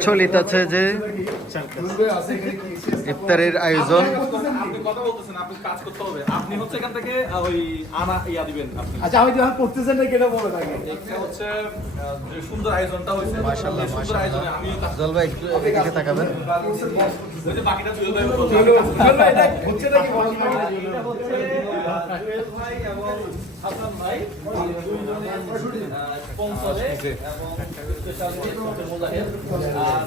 চলিতেছে যে ইফতারের আয়োজন। আপনি কথা বলতেছেন আপনি কাজ করতে হবে। আপনি হচ্ছে এখান থেকে আহ, ওই আনা ইয়া দিবেন আপনি। আচ্ছা তাকাবেন। ওই যে বাকিটা জুয়েল ভাই এবং হাসান ভাই স্পন্সরে এবং স্পেশাল আর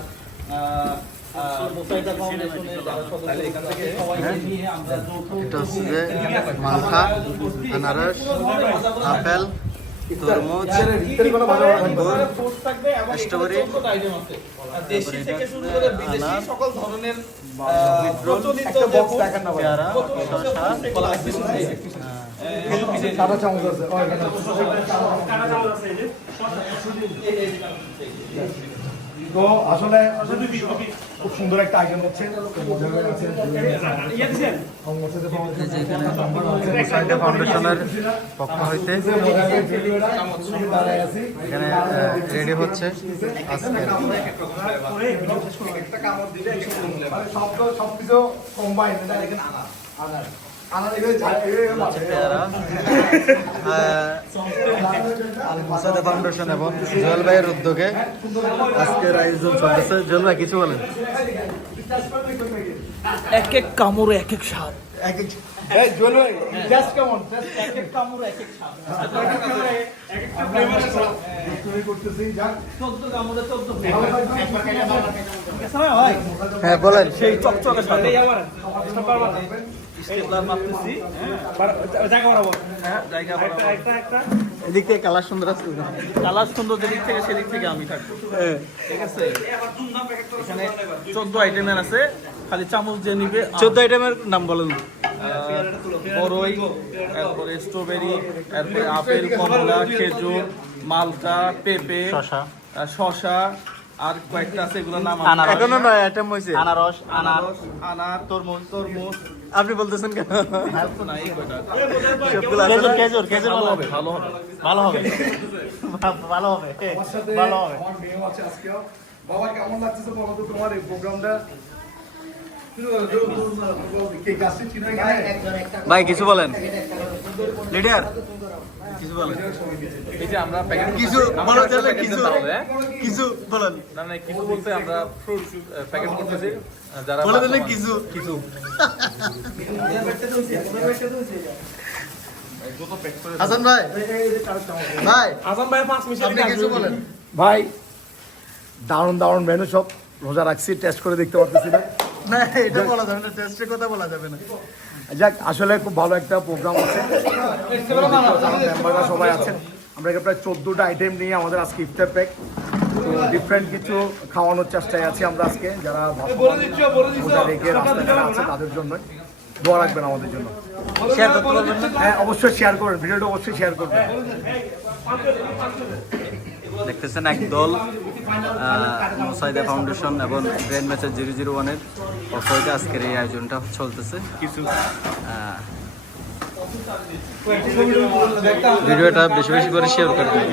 এটা হচ্ছে মালটা আনারস আপেল তরমুজ স্ট্রবেরি, 14টা আইটেম আছে। আর দেশি থেকে শুরু করে বিদেশি আনার, সকল ধরনের। পেয়ারা শসা তো আসলে খুব সুন্দর একটা আইটেম হচ্ছে। ফাউন্ডেশনের পক্ষ হইতে এখানে রেডি হচ্ছে মানে সব সবকিছু কম্বাইন মুসাদা ফাউন্ডেশন এবং জুয়েল ভাইয়ের উদ্যোগে আজকের আয়োজন চলতেছে। জুয়েল ভাই কিছু বলেন? এক এক কামড় এক এক এক এক হ্যাঁ বলেন। সেই চকচকে স্বাদ স্টেপলার মারতেছি জায়গা বাড়াবো। হ্যাঁ জায়গা বাড়াবো। একটা একটা এদিক থেকে কালার সুন্দর আছে। কালার সুন্দর যেদিক থেকে সেদিক থেকে আমি থাকব। ঠিক আছে? এখানে চোদ্দ আইটেমের আছে খালি চামচ দিয়ে নিবে। চোদ্দ আইটেমের নাম বলেন। বড়ই তারপরে স্ট্রবেরি তারপরে আপেল কমলা খেজুর মালটা পেঁপে শসা। আহ, শসা আর কয়েকটা আছে এগুলোর নাম আনারস। এখনও নয় আইটেম হইছে। আনারস আনার আনারস আনার তরমুজ। তরমুজ। আপনি বলতেছেন কেন? হেল্প তো এই কয়টা সবগুলো খেজুর খেজুর খেজুর ভালো হবে ভালো হবে ভালো হবে। ভালো হবে ভালো হবে। আমার মেয়ে আছে আজকে বাবা কেমন লাগছে বলো তো তোমার এই প্রোগ্রামটা ভাই কিছু বলেন। লিডার কিছু বলেন। এই যে আমরা কিছু বলো তাহলে কিছু কিছু বলেন। না না কিছু বলতে আমরা প্যাকেট করতেছি যারা বলে দিলে কিছু। কিছু। হাসান ভাই। ভাই। আজম ভাই পাঁচ মিনিট আপনি কিছু বলেন। ভাই দারুণ দারুণ মেনু সব রোজা রাখছি টেস্ট করে দেখতে পারতেছি না। না এটা বলা যাবে না টেস্টের কথা বলা যাবে না। যাক আসলে খুব ভালো একটা প্রোগ্রাম আছে। মেম্বাররা সবাই আছেন। আমরা এখানে প্রায় চোদ্দোটা আইটেম নিয়ে আমাদের আজকে ইফতার প্যাক তো ডিফারেন্ট কিছু খাওয়ানোর চেষ্টায় আছি আমরা আজকে। যারা রেখে রাস্তাঘাটে আছে তাদের জন্য দোয়া রাখবেন আমাদের জন্য। শেয়ার করতে পারবেন হ্যাঁ অবশ্যই শেয়ার করবেন। ভিডিওটা অবশ্যই শেয়ার করবেন। দেখতেছেন এক একদল মোসাইদা ফাউন্ডেশন এবং গ্র্যান্ড ম্যাচের জিরো জিরো ওয়ানের পক্ষ হইতে আজকের এই আয়োজনটা চলতেছে। কিছু ভিডিওটা বেশি বেশি করে শেয়ার করবেন